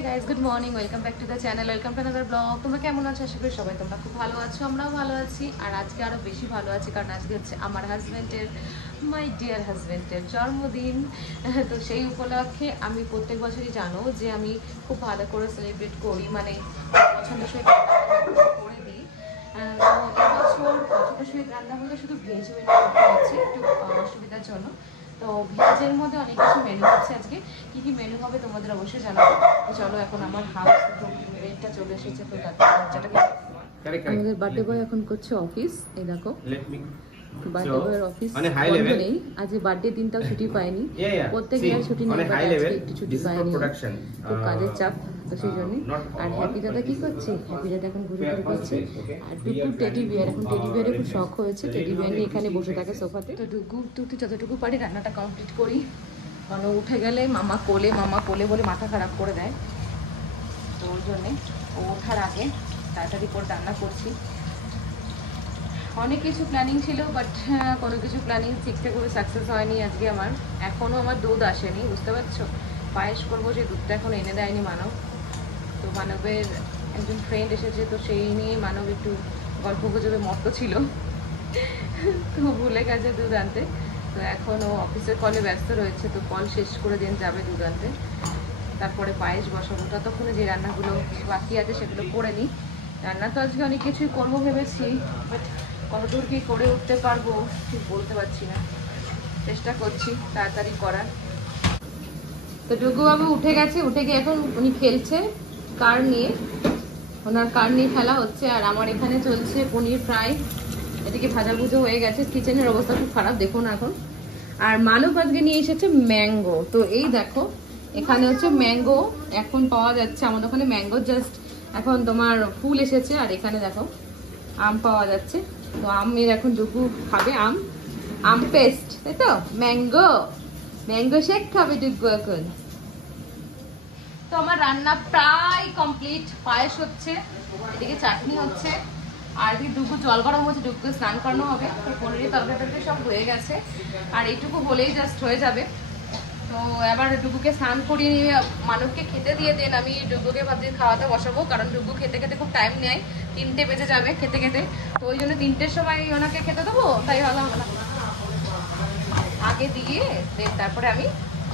Hey guys, good morning. Welcome back to the channel. Welcome to another vlog. তোমরা কেমন আছো? আশা করি সবাই তোমরা খুব ভালো আছো। আমরাও ভালো আছি আর আজকে আরো বেশি ভালো আছি কারণ আজকে হচ্ছে আমার হাজবেন্ডের মাই ডিয়ার হাজবেন্ডের জন্মদিন। তো সেই উপলক্ষে আমি প্রত্যেক বছরই জানো যে আমি খুব ভালো করে সেলিব্রেট করি, মানে পছন্দসই করে দিই। তো এবছর পছন্দসই রান্না হলে শুধু ভেজ মেনু করতে হচ্ছে একটু অসুবিধার জন্য। তো ভেজের মধ্যে অনেক কিছু মেনু আছে, আজকে কি কি মেনু হবে তোমাদের অবশ্যই জানাবো। তো চলো এখন আমার হাউস রেটটা চলে এসেছে, তো আমাদের বার্থডে বয় এখন করছে অফিস। এই দেখো বার্থডে বয়ের অফিস বন্ধ নেই, আজ বার্থডে দিনটাও ছুটি পায়নি, প্রত্যেক দিন ছুটি নেই, আজকে একটু ছুটি পায়নি, খুব কাজের চাপ, তো সেই জন্য। আর হ্যাপি দাদা কি করছে? হ্যাপি দাদা এখন ঘুরে ঘুরে করছে। আর ডুগুর টেডি বিয়ার, এখন টেডি বিয়ারে খুব শখ হয়েছে, টেডি বিয়ার নিয়ে এখানে বসে থাকে সোফাতে। তো ডুগু তুই যতটুকু পারি রান্নাটা কমপ্লিট করি, কারণ উঠে গেলে মামা কোলে বলে মাথা খারাপ করে দেয়। তো ওই জন্যে ও ওঠার আগে তাড়াতাড়ি করে রান্না করছি। অনেক কিছু প্ল্যানিং ছিল, বাট কোনো কিছু প্ল্যানিং ঠিকঠাক করে সাকসেস হয়নি আজকে আমার। এখনও আমার দুধ আসেনি, বুঝতে পারছো? পায়েস করবো, সেই দুধটা এখন এনে দেয়নি মানব। তো মানবের একজন ফ্রেন্ড এসেছে, তো সেই নিয়ে মানব একটু গল্প গুজবে মত্ত ছিল, তো ভুলে গেছে দুধ আনতে। তো এখন ও অফিসের কলে ব্যস্ত রয়েছে, তো কল শেষ করে দিন যাবে দুধ আনতে, তারপরে পায়েস বসাবো। ততক্ষণে যে রান্নাগুলো বাকি আছে সেগুলো করে নিই। রান্না তো আজকে অনেক কিছুই করবো ভেবেছি, বাট কতদূর কি করে উঠতে পারবো ঠিক বলতে পারছি না, চেষ্টা করছি তাড়াতাড়ি করার। তো ডুগু বাবু উঠে গেছে, উঠে গিয়ে এখন উনি খেলছে কার নিয়ে, ওনার কার নিয়ে খেলা হচ্ছে। আর আমার এখানে চলছে পনির ফ্রাই, এদিকে ভাজাভুজো হয়ে গেছে। কিচেনের অবস্থা খুব খারাপ দেখুন এখন। আর মানব আজকে নিয়ে এসেছে ম্যাঙ্গো, তো এই দেখো এখানে হচ্ছে ম্যাঙ্গো এখন পাওয়া যাচ্ছে আমাদের ওখানে। ম্যাঙ্গো জাস্ট এখন তোমার ফুল এসেছে, আর এখানে দেখো আম পাওয়া যাচ্ছে। তো আমের এখন ডুগু খাবে, আম পেস্ট, তাই তো ম্যাঙ্গো শেক খাবে ডুগু এখন। তো আমার রান্না প্রায় কমপ্লিট, পায়েস হচ্ছে, এদিকে চাটনি হচ্ছে, আর এদিকে ডুগু জল গরম হচ্ছে, ডুগু স্নান করানো হবে। তো পনিরের তরকারি সব হয়ে গেছে, আর এইটুকু হলেই জাস্ট হয়ে যাবে। তো এবার ডুগুকে স্নান করিয়ে নিয়ে মানবকে খেতে দিয়ে দেন, আমি ডুগুকে ভাবছি খাওয়াতে বসাবো, কারণ ডুগু খেতে খেতে খুব টাইম নেয়, 3টে বেজে যাবে খেতে খেতে। তো ওই জন্য 3টের সময় ওনাকে খেতে দেবো, তাই ভালো আগে দিয়ে দেন তারপরে আমি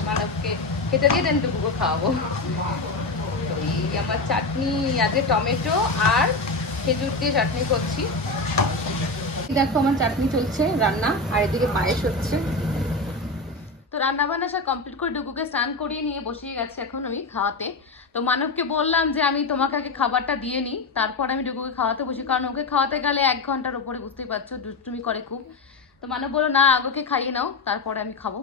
মানবকে খেতে দিয়ে দেন ডুগুকে খাওয়াবো। তো এই আমার চাটনি আজকে টমেটো আর খেজুর দিয়ে চাটনি করছি। দেখো আমার চাটনি চলছে রান্না, আর এদিকে পায়েস হচ্ছে। তো রান্না বান্না সব কমপ্লিট করে ডুগুকে স্নান করিয়ে নিয়ে বসিয়ে গেছে এখন আমি খাওয়াতে। তো মানবকে বললাম যে আমি তোমাকে আগে খাবারটা দিয়ে নিই, তারপর আমি ডুগুকে খাওয়াতে বসি, কারণ ওকে খাওয়াতে গেলে 1 ঘন্টার উপরে, বুঝতেই পারছো, দুষ্টুমি করে খুব। তো মানব বললো না আগে খাইয়ে নাও তারপরে আমি খাবো।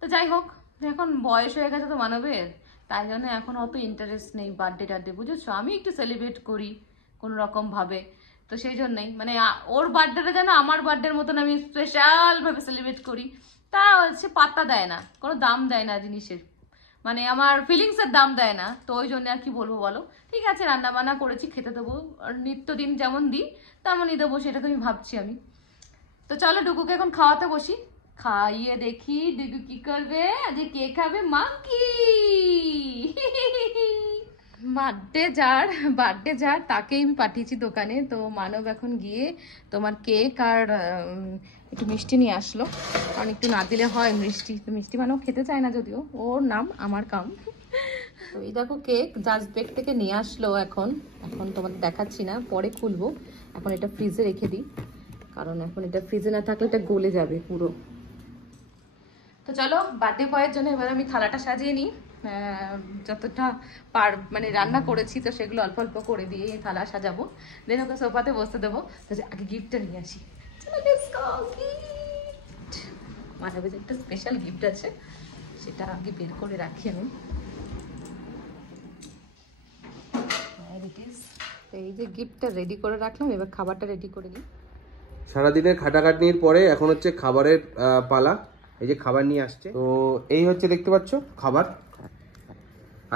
তো যাই হোক, এখন বয়স হয়ে গেছে তো মানবের, তাই জন্য এখন অত ইন্টারেস্ট নেই বার্থডে টার্থডে, বুঝেছো? আমি একটু সেলিব্রেট করি কোনো রকম ভাবে, তো সেই জন্যই মানে ওর বার্থডেটা যেন আমার বার্থডের মতন আমি স্পেশাল ভাবে সেলিব্রেট করি। তা হচ্ছে পাত্তা দেয় না, কোনো দাম দেয় না জিনিসের, মানে আমার ফিলিংসের দাম দেয় না। তো ওই জন্য আর কি বলবো বলো। ঠিক আছে রান্না বান্না করেছি, খেতে দেবো, আর নিত্যদিন যেমন দিই তেমনই দেবো, সেটা তো আমি ভাবছি আমি। তো চলো ডুগুকে এখন খাওয়াতে বসি, খাইয়ে দেখি ডুগু কি করবে। আজ কে খাবে? মাঙ্কি। বার্থডে যার তাকেই আমি পাঠিয়েছি দোকানে। তো মানব এখন গিয়ে তোমার কেক আর একটু মিষ্টি নিয়ে আসলো, কারণ একটু না দিলে হয় মিষ্টি, তো মিষ্টি মানব খেতে চায় না, যদিও ওর নাম আমার কাম। তো এই দেখো কেক জাস্ট বেক থেকে নিয়ে আসলো, এখন তোমাদের দেখাচ্ছি না, পরে খুলবো। এখন এটা ফ্রিজে রেখে দিই, কারণ এখন এটা ফ্রিজে না থাকলে এটা গলে যাবে পুরো। তো চলো বার্থডে বয়ের জন্য এবার আমি থালাটা সাজিয়ে নিই, যতটা মানে রান্না করেছি তো সেগুলো অল্প অল্প করে দিয়ে থালা সাজাবো, দেন ওকে সোফাতে বসতে দেবো। তো আগে গিফটটা নিয়ে আসি। মানবের যে একটা স্পেশাল গিফট আছে সেটা আগে বের করে রাখি আমি। তো এই যে গিফটটা রেডি করে রাখলাম, এবার খাবারটা রেডি করে নিই। সারাদিনের খাটাখাটনির পরে এখন হচ্ছে খাবারের পালা। এই যে খাবার নিয়ে আসছে, তো এই হচ্ছে দেখতে পাচ্ছ খাবার,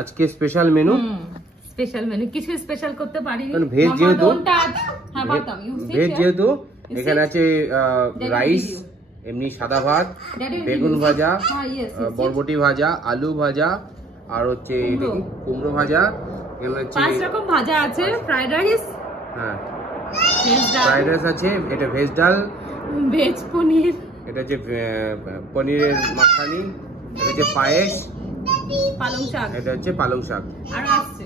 আজকে স্পেশাল মেনু। কিছু স্পেশাল করতে পারিনি, ভেজ যেহেতু এখানে আছে রাইস, এমনি সাদা ভাত, বেগুন ভাজা, বরবটি ভাজা, আলু ভাজা, আর হচ্ছে দেখি কুমড়ো ভাজা, এখানে হচ্ছে 5 রকম ভাজা আছে, ফ্রাইড রাইস, হ্যাঁ ভেজ ডাল, ফ্রাইড রাইস আছে, এটা ভেজ ডাল, ভেজ পনির, এটা হচ্ছে পনিরের মাখানি, এটা হচ্ছে পায়েস, পালং শাক, এটা হচ্ছে পালং শাক, আর আসছে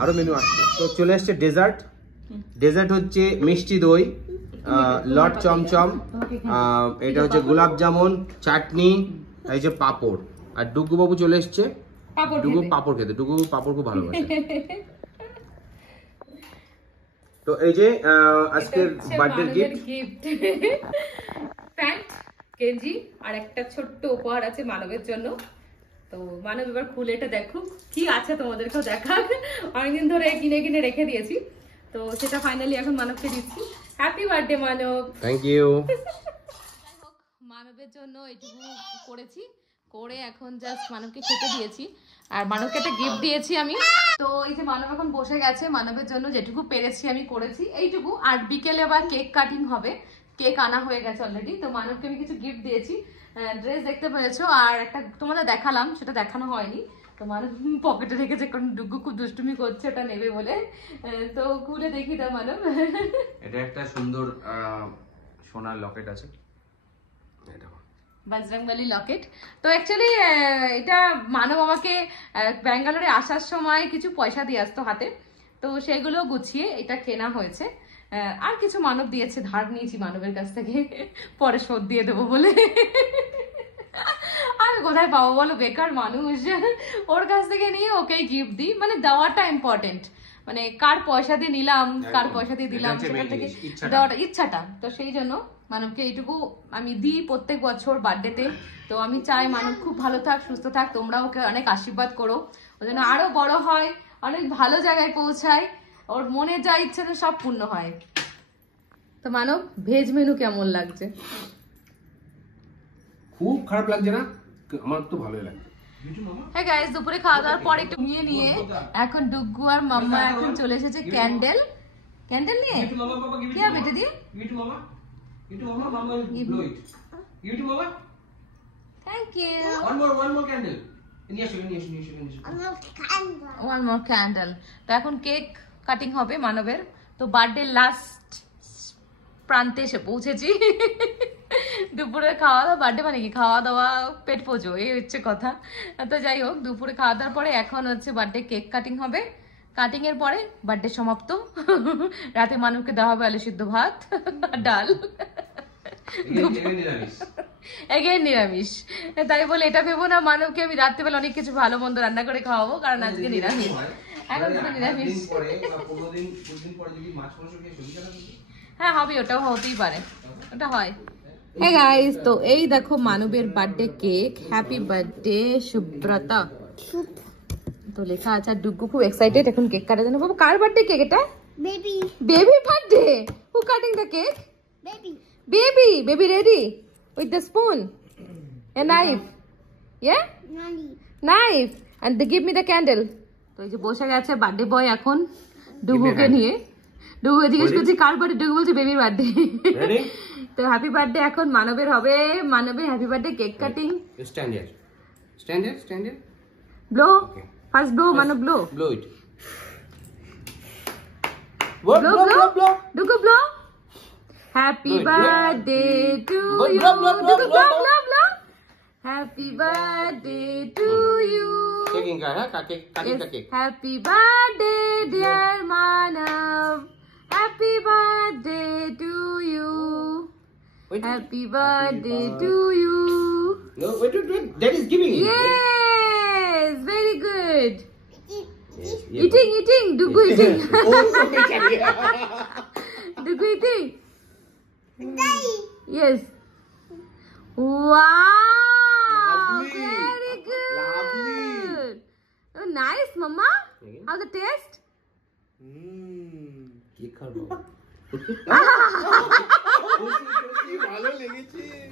আরো মেনু আসছে। তো চলে আসছে ডেজার্ট। ডেজার্ট হচ্ছে মিষ্টি দই, লট চমচম, এটা হচ্ছে গোলাপ জামুন, চাটনি, এই যে পাপড়। আর ডুগু বাবু চলে এসছে, ডুগু পাপড় খেতে, ডুগু পাপড় খুব ভালোবাসে। তো এই যে আজকের বার্থডে গিফট, প্যান্ট, গেঞ্জি আর একটা ছোট্ট উপহার আছে মানবের জন্য। তো মানব এবার খুলে এটা দেখুক কি আছে, তোমাদেরকেও দেখাক। অনেকদিন ধরে কিনে কিনে রেখে দিয়েছি, তো সেটা ফাইনালি এখন মানবকে দিচ্ছি। Happy birthday Manab. Thank you. মানবের জন্য এটুকু করেছি, করে এখন জাস্ট মানবকে খেতে দিয়েছি, আর মানবকে একটা গিফট দিয়েছি আমি। তো এই যে মানব এখন বসে গেছে, মানবের জন্য যেটুকু পেরেছি আমি করেছি এইটুকু। আর বিকেলে আবার কেক কাটিং হবে, কেক আনা হয়ে গেছে অলরেডি। তো মানবকে আমি কিছু গিফট দিয়েছি, ড্রেস দেখতে পেয়েছো, আর একটা তোমাদের দেখালাম, সেটা দেখানো হয়নি। তো মানব পকেটে রেখেছে, কারণ ডুগু খুব দুষ্টুমি করছে ওটা নেবে বলে। তো খুলে দেখি দাও মানব। এটা একটা সুন্দর সোনার লকেট আছে, বজরংবলী লকেট। তো অ্যাকচুয়ালি এটা মানব আমাকে ব্যাঙ্গালোরে আসার সময় কিছু পয়সা দিয়ে আসতো হাতে, তো সেগুলো গুছিয়ে এটা কেনা হয়েছে। আর কিছু মানব দিয়েছে, ধার নিয়েছি মানবের কাছ থেকে, পরে শোধ দিয়ে দেবো বলে। আমি কোথায় পাবো বলো, বেকার মানুষ। ওর কাছ থেকে নিয়ে ওকেই গিফট দিই, মানে দেওয়াটা ইম্পর্টেন্ট, মানে কার পয়সা দিয়ে নিলাম, কার পয়সা দিয়ে দিলাম, সেটা থেকে দেওয়াটা ইচ্ছাটা। তো সেই জন্য মানবকে এইটুকু আমি দিই প্রত্যেক বছর বার্থডেতে। তো আমি চাই মানব খুব ভালো থাক, সুস্থ থাক, তোমরা ওকে অনেক আশীর্বাদ করো, ও যেন আরো বড় হয়, অনেক ভালো জায়গায় পৌঁছায়, ওর মনে যা ইচ্ছে তো সব পূর্ণ হয়। তো মানব, ভেজ মেনু কেমন লাগছে? খুব খারাপ লাগছে না, আমার তো ভালোই লাগে। হ্যাঁ গাইস, দুপুরে খাওয়া দাওয়ার পর একটু নিয়ে এখন ডুগু আর মাম্মা এখন চলে এসেছে ক্যান্ডেল নিয়ে। কি হবে এটা দিয়ে? Thank you. One more candle. তো এখন কেক কাটিং হবে মানবের। তো বার্থডে লাস্ট প্রান্তে এসে পৌঁছেছি। দুপুরে খাওয়া দাওয়া, বার্থডে মানে কি খাওয়া দাওয়া, পেট পোজো, এই হচ্ছে কথা। তো যাই হোক, দুপুরে খাওয়া দাওয়ার পরে এখন হচ্ছে বার্থডে কেক কাটিং হবে। কাটিং এর পরে বার্থডে সমাপ্ত। রাতে মানবকে দেওয়া হবে আলু সিদ্ধ ভাত, ডাল, এগেন নিরামিষ। তাই বলে এটা ভেবো না মানবকে আমি রাত্রেবেলা অনেক কিছু ভালো মন্দ রান্না করে খাওয়াবো, কারণ আজকে নিরামিষ, এখন তো নিরামিষ। হ্যাঁ হবে, ওটাও হতেই পারে, ওটা হয়। হে গাইস, তো এই দেখো মানবের birthday cake, happy birthday Subrata. তো লেখা আছে, আর ডুগু খুব এক্সাইটেড এখন কেক কাটার জন্য। বাবা, কার বার্থডে কেক এটা? Baby birthday. Who cutting the cake? Baby ready with the spoon and knife, yeah, knife, and they give me the candle. তো এই যে বসে গেছে বার্থডে বয় এখন ডুগুকে নিয়ে। ডুগু জিজ্ঞেস করছি কার বার্থডে, ডুগু বলছে বেবির বার্থডে। তো হ্যাপি বার্থডে এখন মানবের হবে, মানবের happy birthday cake cutting. Stand blow, first blow, Manab blow, blow it, blow, Dugu blow. Happy birthday to you. Blah. Happy birthday to you. Cutting the cake. Happy birthday, dear Manav. Happy birthday to you. Happy birthday to you. No, wait. That is giving. Yes, very good. Eating. Dugu eating. Dugu eating. Yes. Wow. Lovely. Very good. Lovely. Oh, nice, Mama. How's the taste?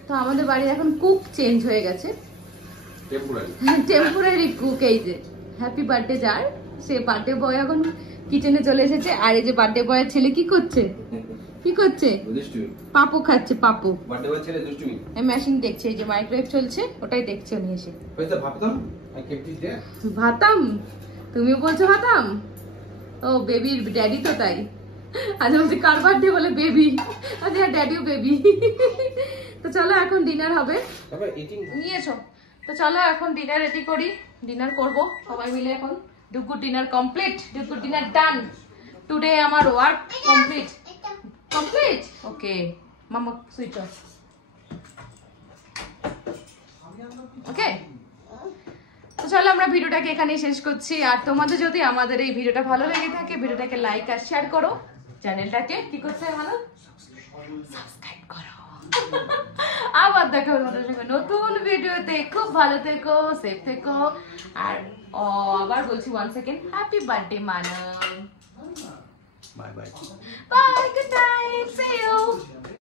তো আমাদের বাড়ি এখন cook change হয়ে গেছে, temporary cook. এই যে happy birthday যার, সে birthday boy এখন কিচেনে চলে এসেছে। আর এই যে বার্থডে বয়ের ছেলে কি করছে? কি করছে? পাপু খাচ্ছে, পাপু বার্থডে বয় ছেলে দুষ্টুমি। এই মেশিন দেখছে, এই যে মাইক্রোওয়েভ চলছে ওটাই দেখছে উনি এসে। কইতে ভাবতাম আই কেপ্ট ইট দেয়ার। ভাতাম? তুমিও বলছো ভাতাম? ও বেবির ড্যাডি তো তাই। আজ বলছি কার বার্থডে বলে বেবি, আজ আর ড্যাডিও বেবি। তো চলো এখন ডিনার হবে। তারপর ইটিং নিয়েছো তো চলো এখন ডিনার রেডি করি, ডিনার করব সবাই মিলে। এখন ডুগুর ডিনার কমপ্লিট, ডুগুর ডিনার ডান। টুডে আমার ওয়ার্ক কমপ্লিট। কমপ্লিট, ওকে মামা সুইচ অফ। ওকে তো চলো আমরা ভিডিওটাকে এখানেই শেষ করছি। আর তোমাদের যদি আমাদের এই ভিডিওটা ভালো লেগে থাকে, ভিডিওটাকে লাইক আর শেয়ার করো, চ্যানেলটাকে কি করতে হয় ভালো সাবস্ক্রাইব করো। আবার দেখা হবে তোমাদের সঙ্গে নতুন ভিডিওতে। খুব ভালো থেকো, সেফ থেকো। আর আবার বলছি 1 second, happy birthday Manab. Bye bye. Bye, good night, see you.